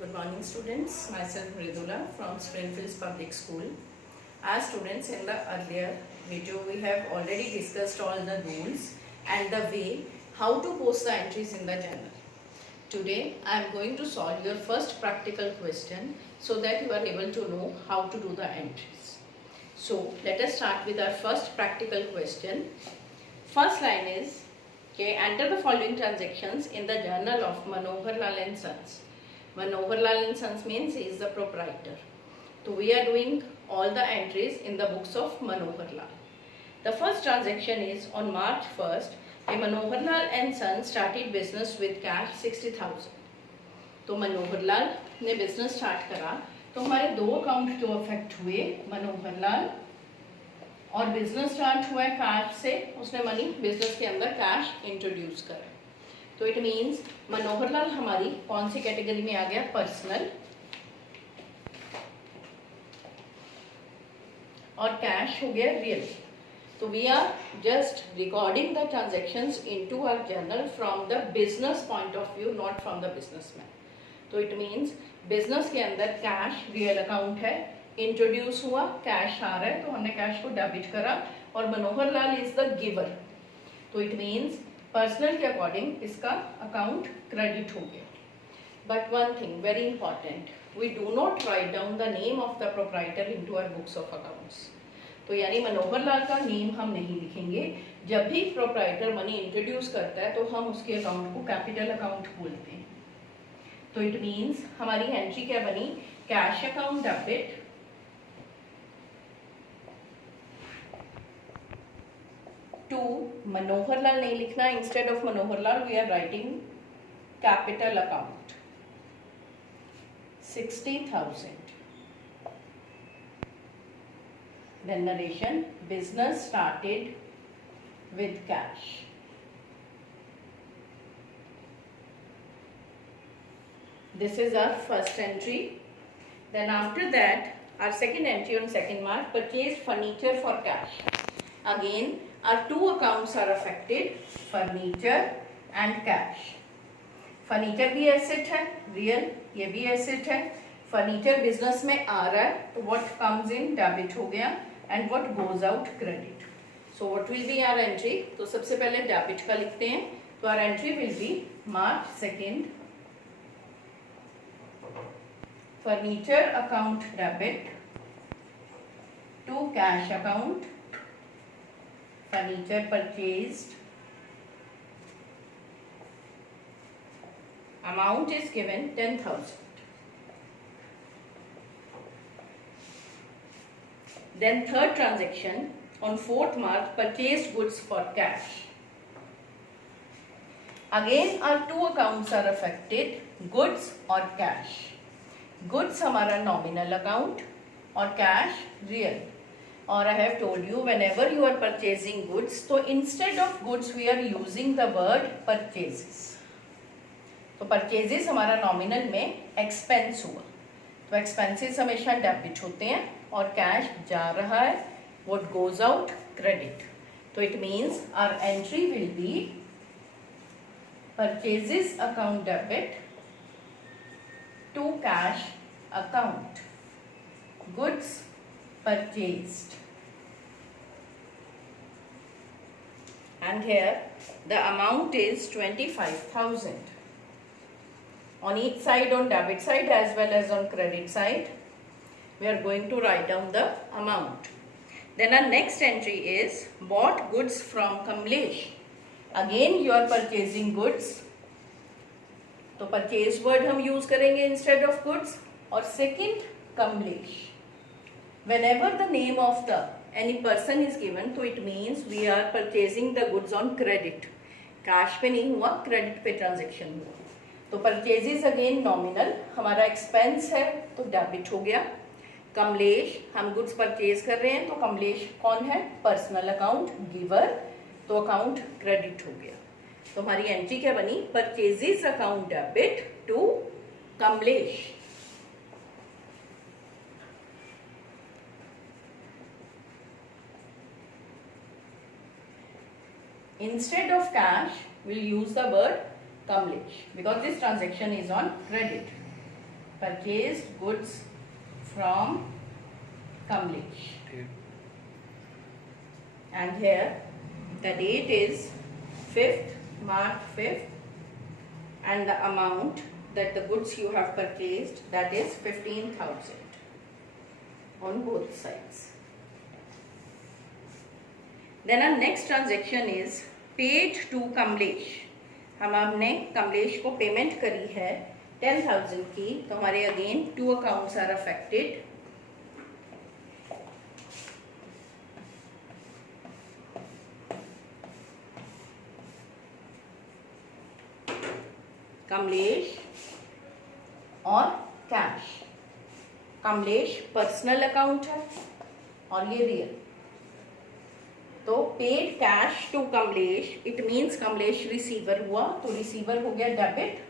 Good morning students, myself Mridula from Springfields Public School. As students, in the earlier video we have already discussed all the rules and the way how to post the entries in the journal. Today I am going to solve your first practical question so that you are able to know how to do the entries. So let us start with our first practical question. First line is, okay, enter the following transactions in the journal of Manohar Lal and Sons. Manohar Lal and Sons means he is the proprietor. So we are doing all the entries in the books of Manohar Lal. The first transaction is on March 1st, Manohar Lal and Sons started business with cash 60,000. तो मनोहर लाल ने business start करा तो हमारे दो account जो affect हुए, मनोहर लाल और business start हुआ है कैश से, उसने मनी बिजनेस के अंदर कैश इंट्रोड्यूस करा. तो इट मीन्स मनोहर लाल हमारी कौन सी कैटेगरी में आ गया? पर्सनल. और कैश हो गया रियल. तो we are just recording the transactions into our journal from the business point of view, not from the businessman. तो इट मीन्स बिजनेस के अंदर कैश रियल अकाउंट है, इंट्रोड्यूस हुआ, कैश आ रहा है तो हमने कैश को डेबिट करा और Manohar Lal is the giver. तो इट मीन्स पर्सनल के अकॉर्डिंग इसका अकाउंट क्रेडिट हो गया. But one thing very important, we do not right down the name of the proprietor into our books of accounts. तो यानी मनोहर लाल का नेम हम नहीं लिखेंगे. जब भी प्रोप्राइटर मनी इंट्रोड्यूस करता है तो हम उसके अकाउंट को कैपिटल अकाउंट बोलते हैं. तो इट मीन्स हमारी एंट्री क्या बनी? Cash account debit to Manohar Lal नहीं लिखना, instead of Manohar Lal we are writing capital account 60,000. Then narration, business started with cash. This is our first entry. Then after that, our second entry on 2nd March, purchased furniture for cash. Again, our two accounts are affected, furniture and cash. Furniture भी asset है, real ये भी asset है. Furniture business में आ रहा है तो what comes in debit हो गया and what goes out credit. So what will be our entry? तो सबसे पहले डेबिट का लिखते हैं. तो our entry will be March 2nd, furniture account debit to cash account, furniture purchased, amount is given 10,000. Then third transaction on 4th March, purchased goods for cash. Again our two accounts are affected, goods और cash. Goods हमारा nominal account और cash real. और I have told you whenever you are purchasing goods, तो instead of goods we are using the word purchases. तो purchases हमारा nominal में expense हुआ तो एक्सपेंसेस हमेशा डेबिट होते हैं और कैश जा रहा है, व्हाट गोज आउट क्रेडिट. तो it means our entry will be purchases account debit to cash account, goods purchased. And here the amount is 25,000. On each side, on debit side as well as on credit side, we are going to write down the amount. Then our next entry is bought goods from Kamlesh. Again you are purchasing goods. तो purchase word हम use करेंगे instead of goods. और second Kamlesh. Whenever the name of the any person is given, तो it means we are purchasing the goods on credit. Cash पे नहीं हुआ, credit पे transaction हुआ. तो परचेजेस अगेन नॉमिनल, हमारा एक्सपेंस है तो डेबिट हो गया. कमलेश, हम गुड्स परचेज कर रहे हैं तो कमलेश कौन है? पर्सनल अकाउंट, गिवर, तो अकाउंट क्रेडिट हो गया. तो हमारी एंट्री क्या बनी? Purchases account debit to Kamlesh. Instead of cash, we'll use the word Kamlesh because this transaction is on credit. purchased goods from Kamlesh. And here the date is 5th, March 5th, and the amount that the goods you have purchased, that is 15,000 on both sides. Then our next transaction is paid to Kamlesh. हमने कमलेश को payment करी है 10,000 की, तो हमारे again 2 accounts are affected. Kamlesh और cash. Kamlesh personal account है और ये रियल. तो paid cash to Kamlesh, it means Kamlesh receiver हुआ, तो रिसीवर हो गया डेबिट,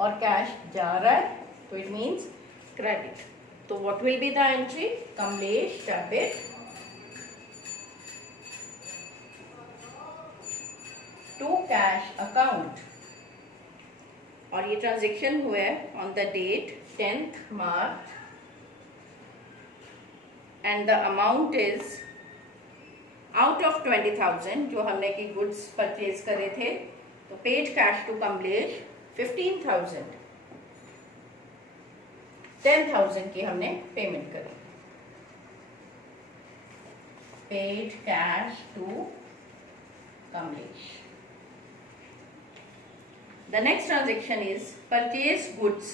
और कैश जा रहा है तो इट मीन्स क्रेडिट. तो what will be the entry? Kamlesh debit to cash account. और ये ट्रांजेक्शन हुआ है on the date 10th March and the amount is out of 20,000 जो हमने की गुड्स परचेज करे थे. तो पेड कैश टू कमलेश 15,000, 10,000 की हमने पेमेंट करी. Paid cash to Kamlesh. The next transaction is purchase goods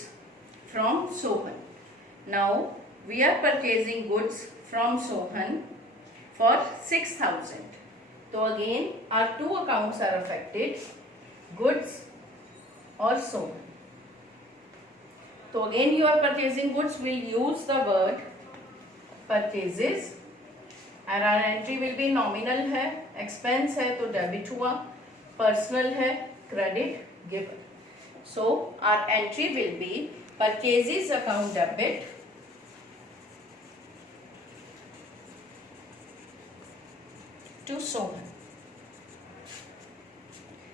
from Sohan. Now we are purchasing goods from Sohan for 6,000. So again our 2 accounts are affected, goods or Sohan. So again you are purchasing goods, we'll use the word purchases and our entry will be nominal है, expense है तो debit हुआ, personal है credit given. So our entry will be purchases account debit to Sohan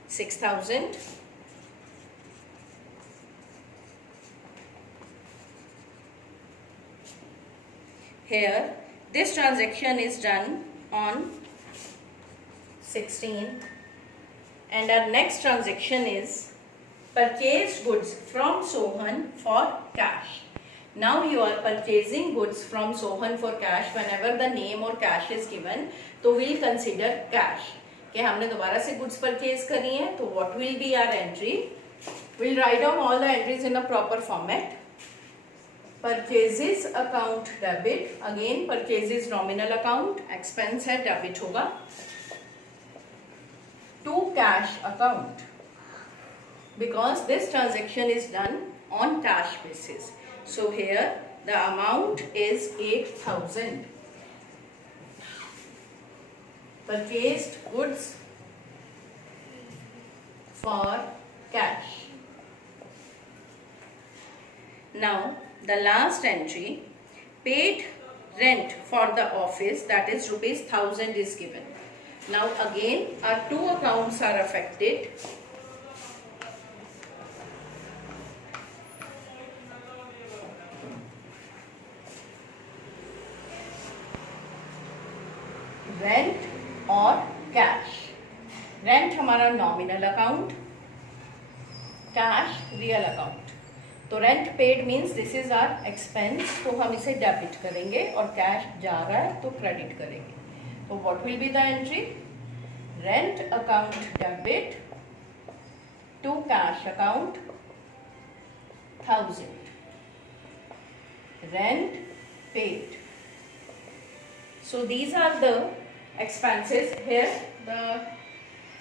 6,000 here. This transaction is done on 16th. And our next transaction is purchase goods from Sohan for cash. Now you are purchasing goods from Sohan for cash. Whenever the name or cash is given, तो we'll consider cash. कि हमने दोबारा से goods purchase करी हैं, तो what will be our entry? We'll write down all the entries in a proper format. Purchases account debit. Again purchases nominal account, expense है debit होगा. To cash account, because this transaction is done on cash basis. So here the amount is 8,000. Purchased goods for cash. Now the last entry, paid rent for the office, that is rupees 1,000 is given. Now again our 2 accounts are affected. Rent और cash. Rent हमारा nominal account, cash real account. तो rent paid means this is our expense, तो हम इसे debit करेंगे, और cash जा रहा है तो credit करेंगे. So what will be the entry? Rent account debit to cash account 1,000. Rent paid. So these are the expenses. Here the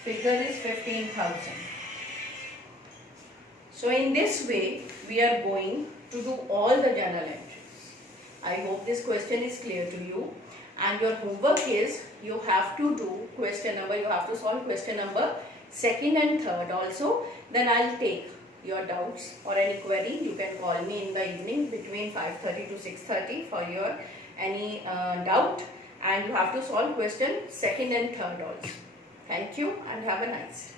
figure is 15,000. So in this way we are going to do all the journal entries. I hope this question is clear to you. And your homework is you have to do question number, you have to solve question number 2nd and 3rd also. Then I'll take your doubts or any query. You can call me in the evening between 5:30 to 6:30 for your any doubt. And you have to solve question 2nd and 3rd also. Thank you and have a nice day.